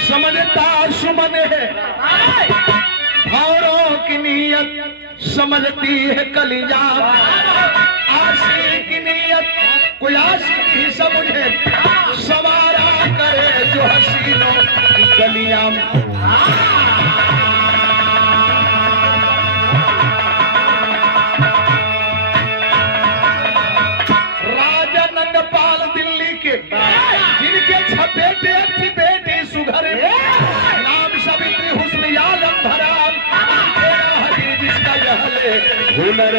समझता सुमन है भावों की नीयत समझती है कलिजा। आशिक की नीयत कोई आशिक ही समझे सवारा करे जो हसीनों की गलियां। राजा नंदपाल दिल्ली के जिनके छपेटे थी बेटी सुघर नाम सवित्री हुस्न आलम भरा जिसका यह हुनर।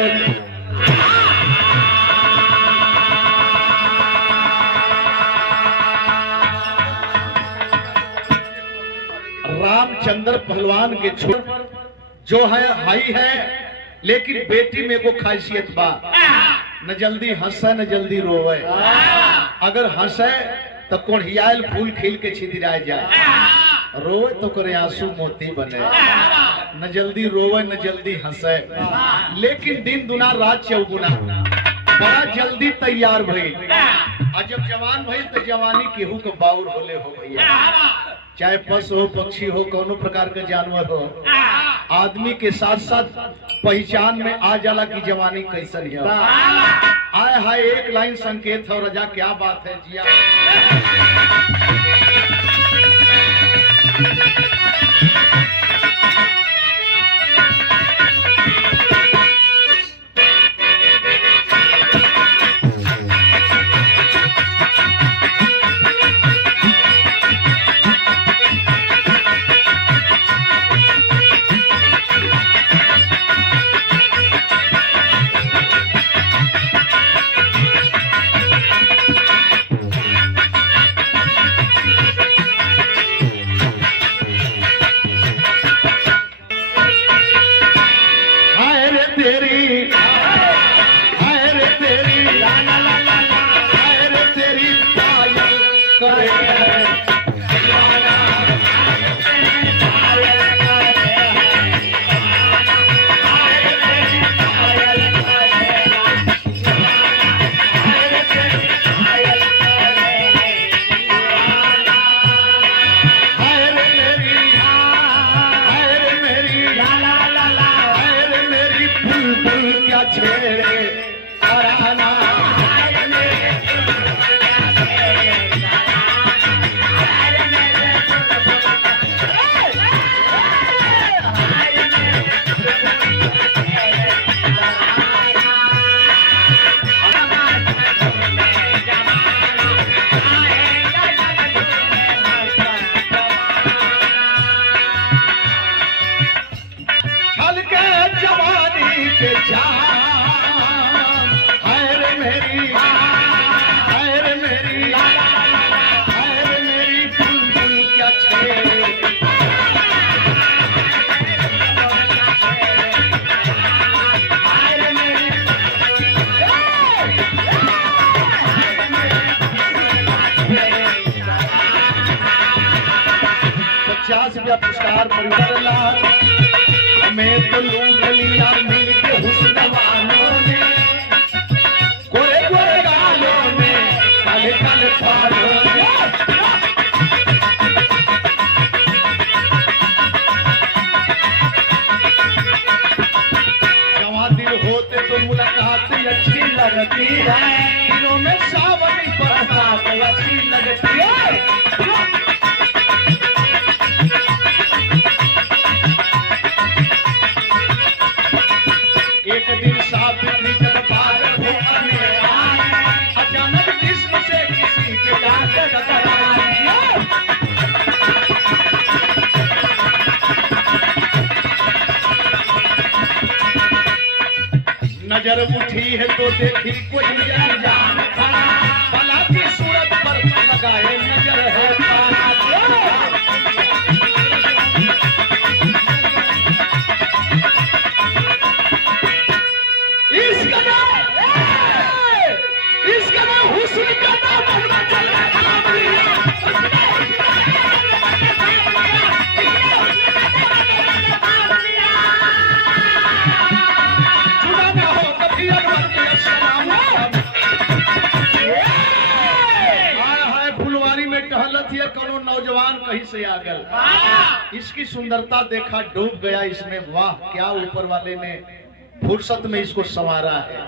रामचंद्र पहलवान के छोर जो है हाई है, लेकिन बेटी में को खासियत बा, न जल्दी हंसे न जल्दी रोवे। अगर हंसे तो कोढ़ियाल फूल खिल के छितरा जाए, रोवे तो करे आंसू मोती बने। न जल्दी रोवे न जल्दी हंसे, लेकिन दिन दुना रात चौगुना बड़ा जल्दी तैयार भई। और जब जवान भई तो जवानी केहू के बाउर होले हो भैया, चाहे पशु हो पक्षी हो कोनो प्रकार का जानवर हो, आदमी के साथ साथ पहचान में आ जाला की जवानी कैसन है। आए हाय एक लाइन संकेत है रजा, क्या बात है जिया। पुरस्कार परिवार लाल हमें तो लूट लिया मिल के हुस्न वालों ने, गोरे गोरे गालों में काले काले बालों में। जवां दिल होते तो मुलाकात अच्छी लगती है, दिलों में सावनी बरसात अच्छी लगती है। एक दिन सावित्री जब बादल हो अचानक जिस्म से किसी के जाकर नजर उठी है तो देखी कोई अनजान भला की सूरत पर लगाए नजर है। में टहलत या कोनो नौजवान कहीं से आ गल, इसकी सुंदरता देखा, डूब गया इसमें। वाह, क्या ऊपर वाले ने फुर्सत में इसको संवारा है।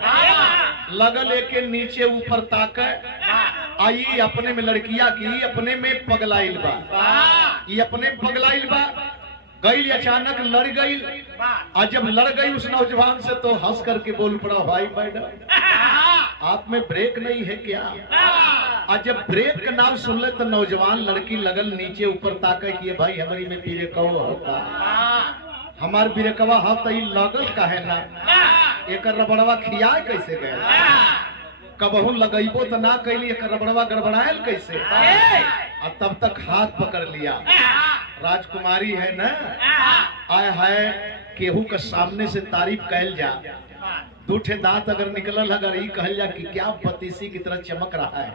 लगल के नीचे ऊपर ताके, आई अपने में लड़किया की अपने में पगलाइल बा, ये अपने पगलाइल बा। गई अचानक लड़ गई, और जब लड़ गई उस नौजवान से तो हंस करके बोल पड़ा, भाई मैडम आप में ब्रेक नहीं है क्या? और जब ब्रेक का नाम सुन ले तो नौजवान लड़की लगल नीचे ऊपर ताके कि भाई हमारी में ब्रेकवा होता, हमार ब्रेकवा हा तो लगल काहे ना, एक रबड़वा खियाए कैसे गए, कबहू लगैबो तो ना कैली, एक रबड़वा गड़बड़ायल कैसे। और तब तक हाथ पकड़ लिया, राजकुमारी है ना, आय है केहू का सामने से तारीफ कैल जा, दूठे दांत अगर निकलल, अगर ये कहल जा कि क्या पतीसी की तरह चमक रहा है,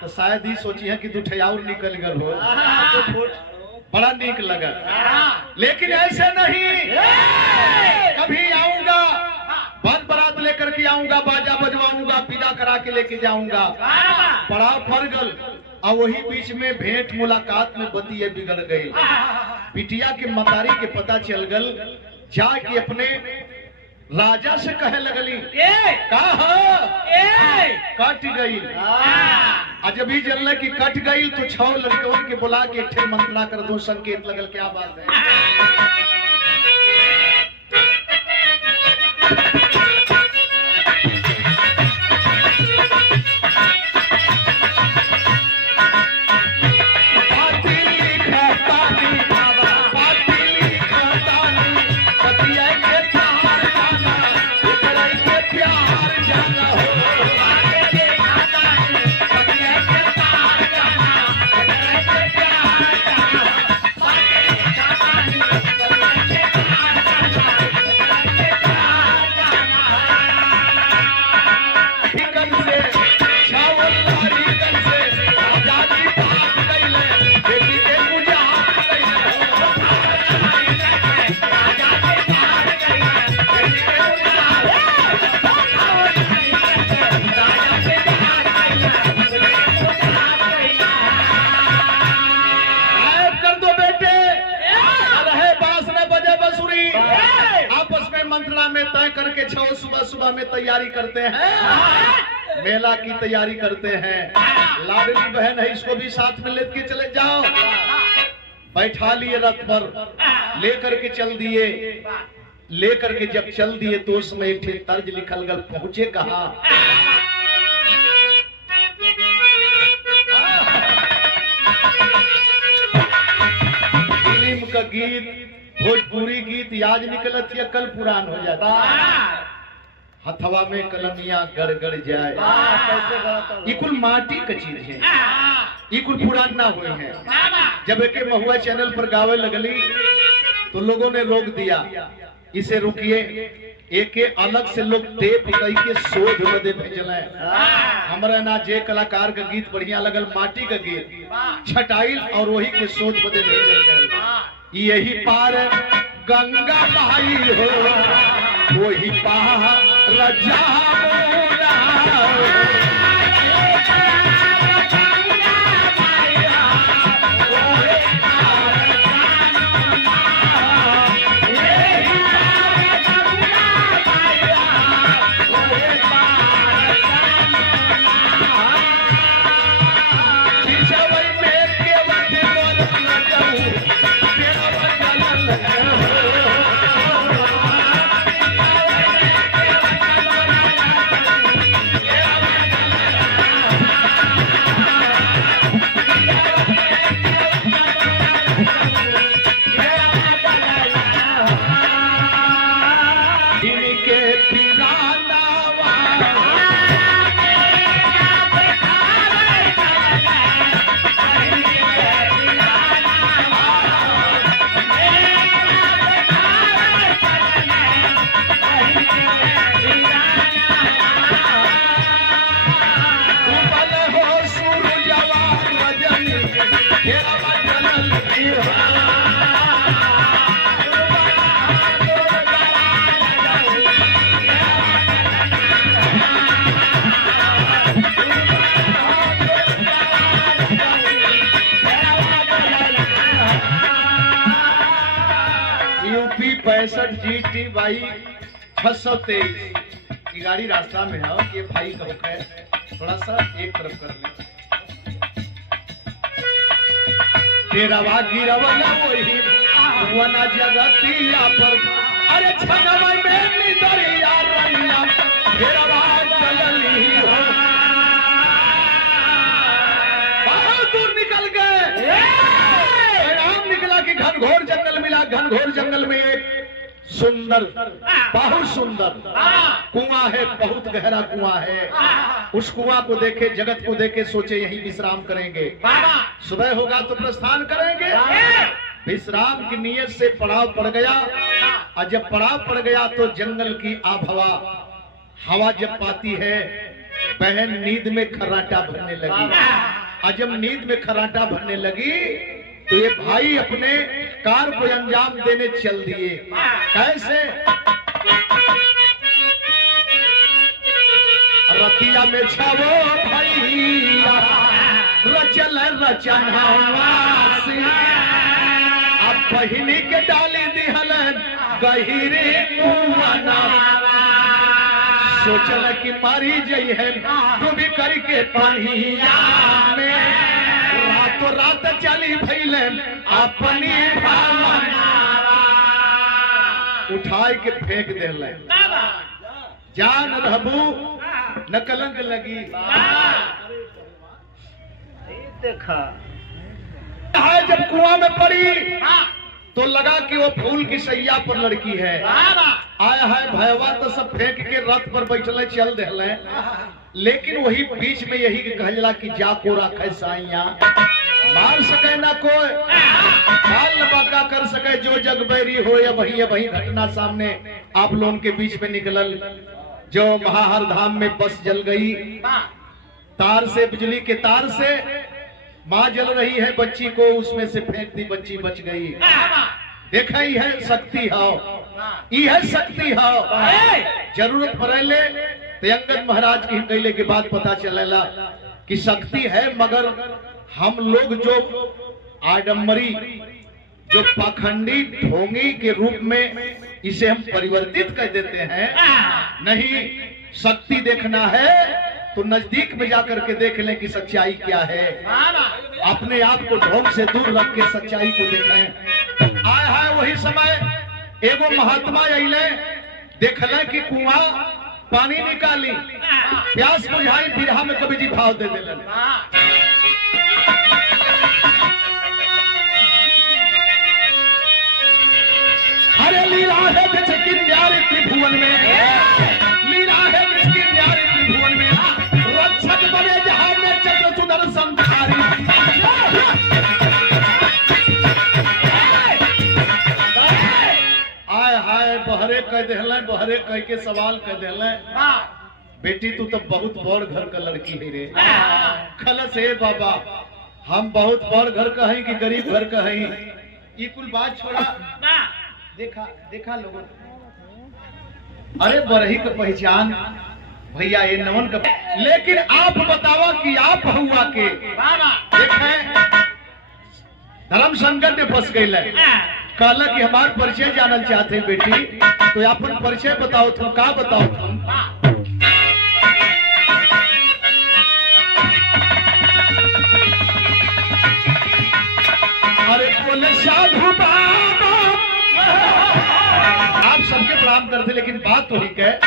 तो शायद ही सोची है कि दूठे और निकल गल हो, बड़ा नीक लगा। लेकिन ऐसे नहीं, कभी आऊंगा बन बरात लेकर के आऊंगा, बाजा बजवाऊंगा, विदा करा के लेके जाऊंगा, बड़ा फरगल। और वही बीच में भेंट मुलाकात में बतिया बिगड़ गई, पिटिया के मतारी के पता चल गल, जाके अपने राजा से कहे लगली, कहा कट गई। और जब ही जल्ले की कट गई तो 6 लड़कों के बुला के ठे मंत्रणा कर दो, संकेत लगल, क्या बात है। करके 6 सुबह में तैयारी करते हैं, मेला की तैयारी करते हैं। लाडली बहन है, इसको भी साथ में लेके चले जाओ, बैठा लिए रथ पर, लेकर के चल दिए। लेकर के जब चल दिए तो उसमें एक तर्ज लिखल गल, पहुंचे कहा, फिल्म का गीत, भोजपुरी गीत आज निकलत या कल पुरान हो जाता, हथवा में कलमिया गड़ जाए, ये कुल माटी का चीज है, ये कुल पुरान ना हुए हैं। जब एक महुआ चैनल पर गावे लगली तो लोगों ने रोक दिया, इसे रुकिए, एक अलग से लोग टेप कई के शोध बदे भेजले। हमरा ना जे कलाकार का गीत बढ़िया लगल, माटी का गीत छटाइल और वही के शोध बदे भेजल गए। यही पार गंगा भाई हो, वही पार रजा GT बाई 623 की गाड़ी रास्ता में है। ये भाई का है, थोड़ा सा एक तरफ कर ले। तेरावा गिरवला वही वना जगतिया पर, अरे छनवा में निदरिया रैया तेरावा चलली हो। बहुत दूर निकल गए, राम निकला कि घनघोर जंगल मिला। घनघोर जंगल में एक सुंदर, बहुत सुंदर कुआं है, बहुत गहरा कुआं है। उस कुआं को देखे, जगत को देखे, सोचे यहीं विश्राम करेंगे, सुबह होगा तो प्रस्थान करेंगे। विश्राम की नीयत से पड़ाव पड़ गया, और जब पड़ाव पड़ गया तो जंगल की आबहवा, हवा जब पाती है, बहन नींद में खर्राटा भरने लगी। और जब नींद में खर्राटा भरने लगी तो ये भाई अपने कार को अंजाम देने चल दिए। कैसे? रतिया में छावो भैया रचल रचनावासी, अब बहिनी के डाली दिहलन गहिरे कुआना। सोचल कि मारी जई है डूबी करके पानिया में, रातों रात चली भैले अपनी भावना, उठाए के फेंक देले। जान रहबू न कलंक लगी। देखा जब कुआं में पड़ी तो लगा कि वो फूल की सैया पर लड़की है। आया है भयवा तो सब फेंक के रथ पर बैठले चल देले, लेकिन वही बीच में यही कहला कि जा को रखे साइया, मार सके ना कोई, माल न बाका कर सके जो जग बैरी हो। या वही घटना सामने आप लोगों के बीच में निकलल, जो महाहर धाम में बस जल गई। तार से, बिजली के तार से माँ जल रही है, बच्ची को उसमें से फेंक दी, बच्ची बच गई। देखा ही है शक्ति हो, यह शक्ति हो। जरूरत पड़े तो अंगद महाराज की कहले के बाद पता चलेला कि शक्ति है, मगर हम लोग जो आडम्बरी, जो पाखंडी ढोंगी के रूप में इसे हम परिवर्तित कर देते हैं। नहीं, शक्ति देखना है तो नजदीक में जाकर के देख लें कि सच्चाई क्या है। अपने आप को ढोंग से दूर रख के सच्चाई को देखें। आए है वही समय एगो महात्मा अइले, देखले कि कुआं पानी निकाली, प्यास बुझाई, बिरहा में कवि जी भाव दे देलन। अरे लीला है जिसकी न्यारी त्रिभुवन में, लीला है जिसकी न्यारी त्रिभुवन में, रक्षक बने जहां में चक्र सुदर्शन धारी। आय हाय बहरे कह देले, बहरे कह के सवाल कह देले, बेटी तू तो बहुत बड़ घर का लड़की है रे। खलस है बाबा, हम बहुत बड़ घर का हैं कि गरीब घर का हैं, ये कुल बात छोड़ा। देखा लोगों, अरे बरही का पहचान भैया ये नमन का, लेकिन आप बतावा कि आप हुआ के देखें धर्म संकट में फंस गई है। कहला कि हमार परिचय जानल चाहते हैं बेटी, तो अपन परिचय बताओ तुम, का बताओ तुम। अरे बोले साधु बाबा, आप सबके प्रणाम करते, लेकिन बात तो ठीक है।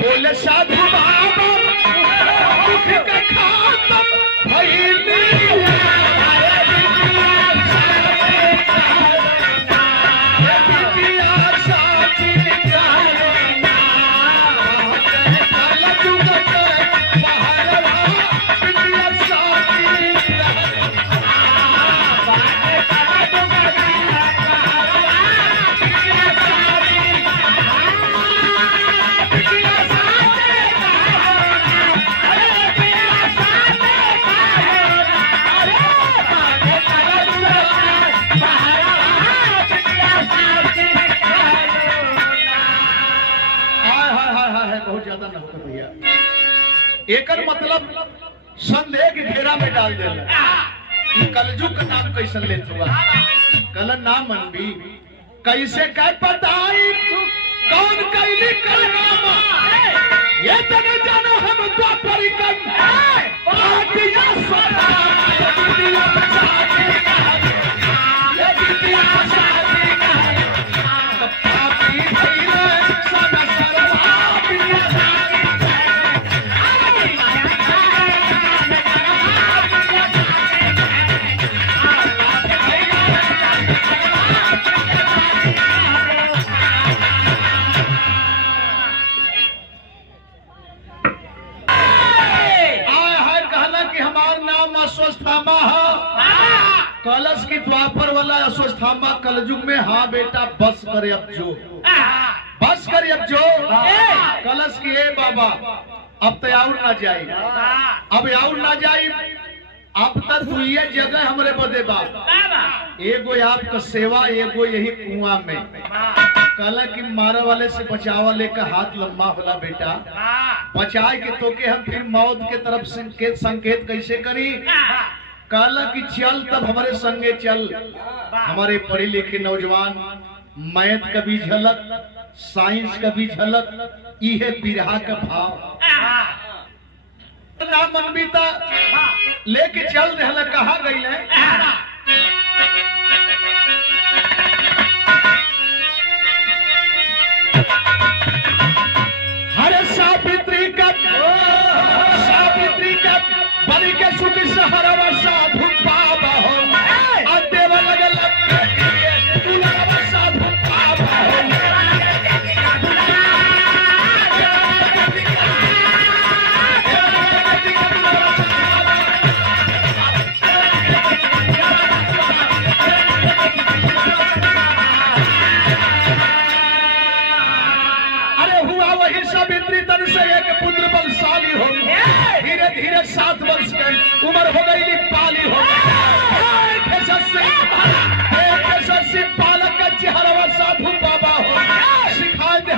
बोले साधु बाबा दुख का खात्म भइली, एकर मतलब संदेह के घेरा में डाल देना। कलजुग का नाम कैसे लेत हुआ कल नाम मनबी कैसे कह बताई कौन कैली करनामा ये तने जानो हम द्वापर कन पाटिया सोना दुनिया बचाती ये दुनिया बचाती पापी भइले सदा सरवा दुनिया अश्वत्थामा कलश की द्वापर वाला अश्वत्थामा कलयुग में हाँ बेटा बस करे अब जो बस करे अब जो कलश की ए बाबा अब तो और ना जाए अब और ना जाए अब तक दुनिया जगह हमरे बदे बाप एगो आपका सेवा एगो यही कुआं में कल की मारे वाले से बचाव वाले का हाथ लंबा होला बेटा बचाए के तो के हम फिर मौत के तरफ संकेत कैसे करी कल की चल तब हमारे संगे चल हमारे पढ़े लिखे नौजवान मैथ का भी झलक साइंस का भी झलक ये बिरहा का भाव नाम मनबीता लेके चल रहा कहा गई है हरे सावित्री का बन के सुख सहरवा साधु पावा हो देव लगल साधु पावा हो पुत्र बलशाली हो धीरे धीरे 7 वर्ष की उम्र हो गई पाली हो पालक का चेहरा साधु बाबा हो सिखा दे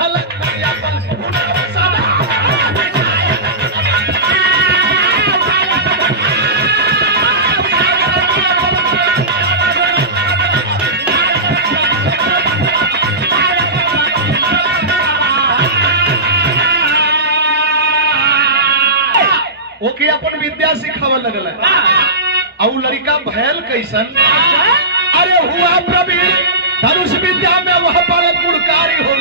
ओके अपन विद्या सिखावे लगल और लड़का भैल कैसन अरे हुआ प्रवीण धनुष विद्या में वह बालक गुणकारी हो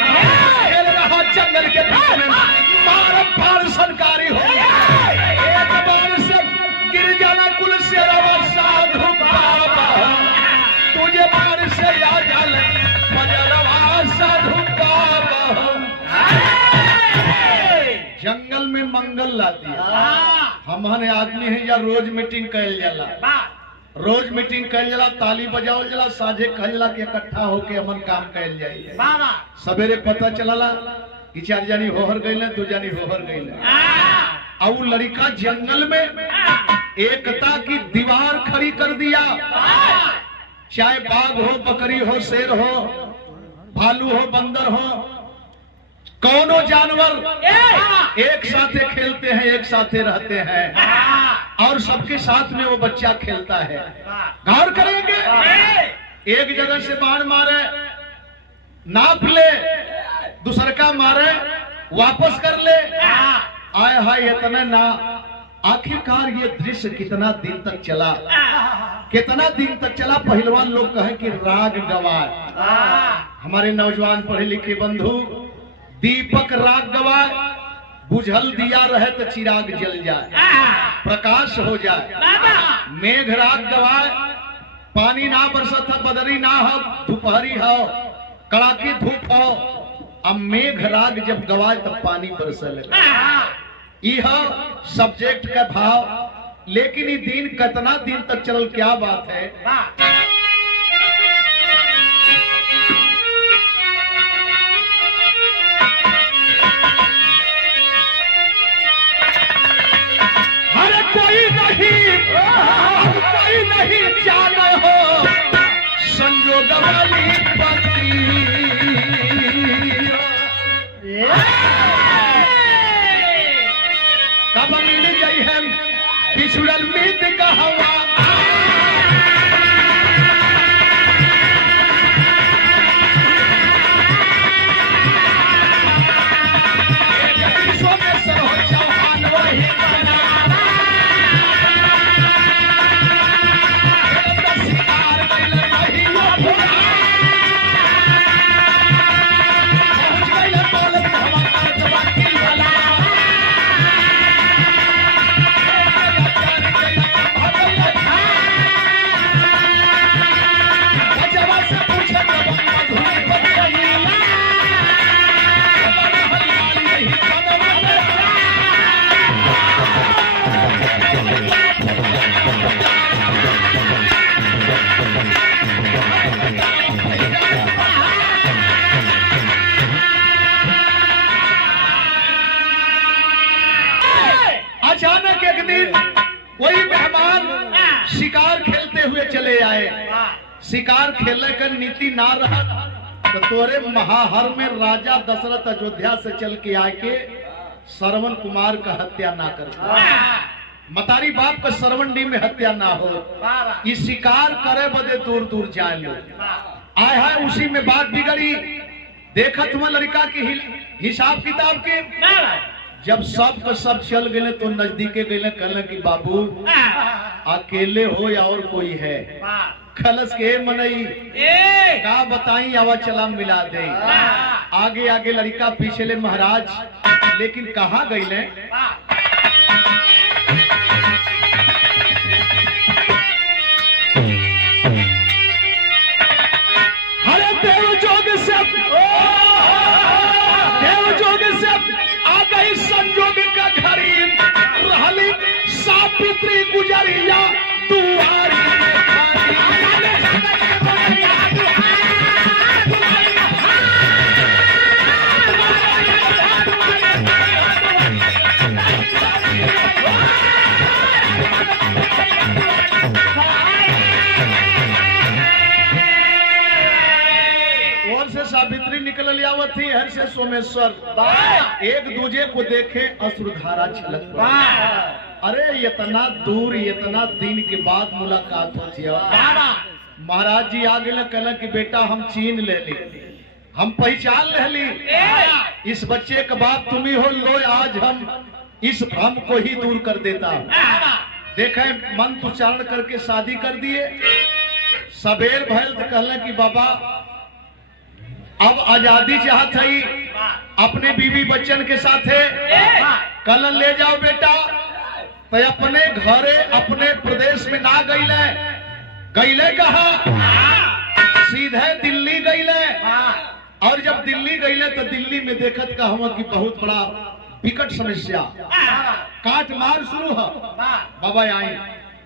खेल रहा जंगल के बीच में मार फाड़ सरकारी हो एक बार से गिर जाना कुल से रवा साधु बाबा तुझे बार से आ जाले मजरवा साधु बाबा जंगल में मंगल लाती है हमने आदमी है या रोज मीटिंग कैल जाला रोज मीटिंग कैल जाला ताली बजावल जाला साझे कहल जाला कि इकट्ठा होके हमन काम कैल जाए सवेरे पता चलला कि 4 जानी होहर गइले 2 जानी होहर गइले और लड़का जंगल में एकता की दीवार खड़ी कर दिया चाहे बाघ हो बकरी हो शेर हो भालू हो बंदर हो कौनो जानवर एक साथे खेलते हैं एक साथे रहते हैं और सबके साथ में वो बच्चा खेलता है गौर करेंगे एक जगह से बाण मारे नाप ले दूसर का मारे वापस कर ले आए हाय इतना ना आखिरकार ये दृश्य कितना दिन तक चला पहलवान लोग कहे कि राग गवाए हमारे नौजवान पढ़े लिखे बंधु दीपक राग गवाए बुझल दिया रहे तो चिराग जल जाए प्रकाश हो जाए मेघ राग गवाए पानी ना बरसत है बदरी ना हो दोपहरी हो कड़ाके धूप हो अब मेघ राग जब गवाए तब पानी बरसे लगे यह सब्जेक्ट का भाव लेकिन ये दिन कितना दिन तक चल क्या बात है कोई नहीं जाने हो संजोग वाली पति कब मिल गई है बिछुड़ल मीत का हवा हनुमान शिकार खेलते हुए चले आए। शिकार खेलने का नीति ना रहा तो तोरे महाहर में राजा दशरथ अयोध्या से चल के आके श्रवण कुमार का हत्या ना कर, मतारी बाप का श्रवण में हत्या ना हो। इस शिकार करे बदे दूर दूर जाए लोग आए है। उसी में बात बिगड़ी। देखा तुम्हें लड़का के हिसाब किताब के जब सब तो सब चल गए तो नजदीके गए कहले कि बाबू अकेले हो या और कोई है। खलस के मनई का बताई आवा चला मिला दे। आगे आगे लड़का पीछे महाराज, लेकिन कहाँ गई ले? अरे देव जोग से आ गई संजोग का घड़ी, रहली सावित्री गुजरिया दुआरी। सावित्री निकल लियावत थी, हर से सोमेश्वर एक दूजे को देखे अश्रुधारा छलक। अरे इतना दूर इतना दिन के बाद मुलाकात होती है। महाराज जी आगे कहला कि बेटा हम चीन ले ली, हम पहचान ले ली, इस बच्चे का बाप तुम ही हो। लो आज हम इस भ्रम को ही दूर कर देता। देखे मंत्र उच्चारण करके शादी कर दिए। सबेर भैल तो कहला कि बाबा अब आजादी चाहत है अपने बीवी बच्चन के साथ कल ले जाओ बेटा। तो अपने घरे अपने प्रदेश में ना गईले कहा सीधे दिल्ली गईले। और जब दिल्ली गईले तो दिल्ली में देखत का हम कि बहुत बड़ा विकट समस्या काट मार शुरू है। बाबा आए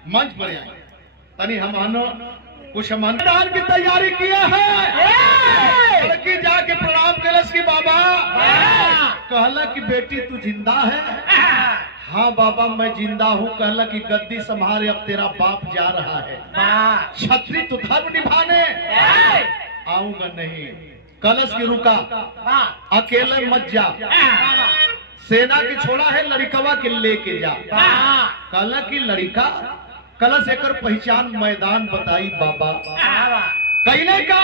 मंच पर आए, तनी हम कुछ मतदान की तैयारी किया है। लड़की जाके प्रणाम कलश की बाबा कहला कि बेटी तू जिंदा है? हाँ बाबा मैं जिंदा हूँ। कहला कि गद्दी संभाले अब तेरा बाप जा रहा है, छत्री तो धर्म निभाने आऊंगा नहीं। कलश की रुका, अकेले मत जा, सेना की छोड़ा है लड़कवा के लेके जा। कहला कि लड़का कलश एकर पहचान मैदान बताई बाबा। कहने का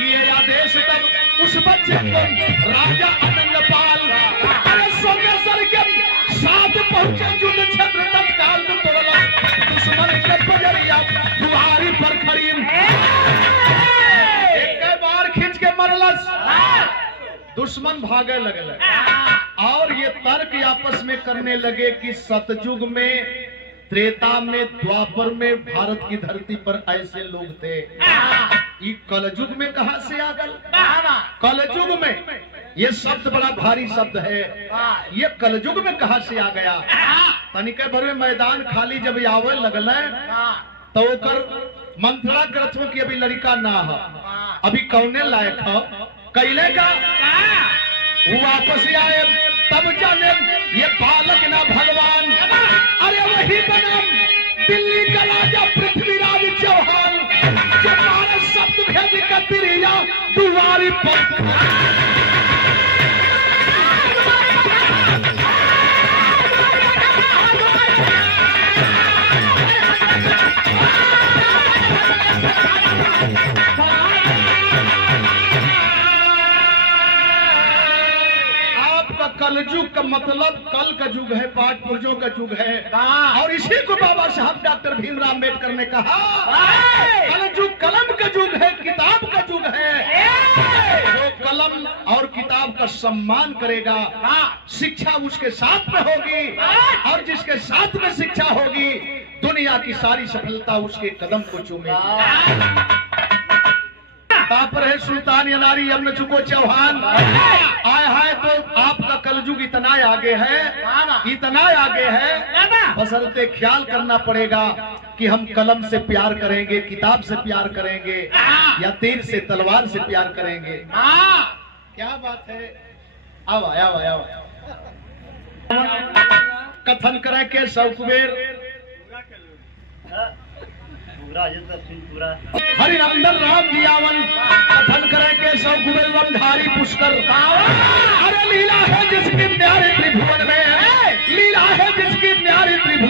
ये आदेश तब उस बच्चे को राजा अनंगपाल सोमेश्वर के साथ पहुंचे युद्ध क्षेत्र तत्काल में तोड़ला दुश्मन के बजरिया दुआरी पर खड़ी एक बार खींच के मरलस। दुश्मन भागे लगे और ये तर्क आपस में करने लगे कि सतयुग में, त्रेता में, द्वापर में भारत की धरती पर ऐसे लोग थे। ये कलयुग में कहां से आ गए? कलयुग में ये शब्द बड़ा भारी शब्द है, ये कलयुग में कहां से आ गया? तनिके भर में मैदान खाली जब आवे लगल तो ओकर मंत्रा ग्रथों की अभी लड़का ना हो, अभी कौने लायक हो कैले का वो वापस आए तब जाने ये बालक ना भगवान। अरे वही बना दिल्ली का राजा पृथ्वीराज चौहान जो मारे शब्द भेद का तिरिया दुआरी पर। कलयुग का मतलब कल का युग है, पाठ पुर्जों का युग है। और इसी को बाबा साहब डॉक्टर भीमराव अम्बेडकर ने कहा कलयुग कलम का युग है, किताब का युग है। जो कलम और किताब का सम्मान करेगा, शिक्षा उसके साथ में होगी, और जिसके साथ में शिक्षा होगी दुनिया की सारी सफलता उसके कदम को चूमेगी। पर है सुल्तान यनारी यमन चुको चौहान आए है। तो आपका कलयुग इतना आगे है, इतना आगे है, बशर्ते ख्याल करना पड़ेगा कि हम कलम से प्यार करेंगे, किताब से प्यार करेंगे, या तीर से तलवार से प्यार करेंगे। क्या बात है? आओ आओ आओ। कथन करे के सब कुबेर हरिनंदन राम जियावन कथन करे के सब कुबेर लंधारी पुष्कर। अरे लीला है जिसकी न्यारी त्रिभुवन में, लीला है जिसकी न्यारी त्रिभुवन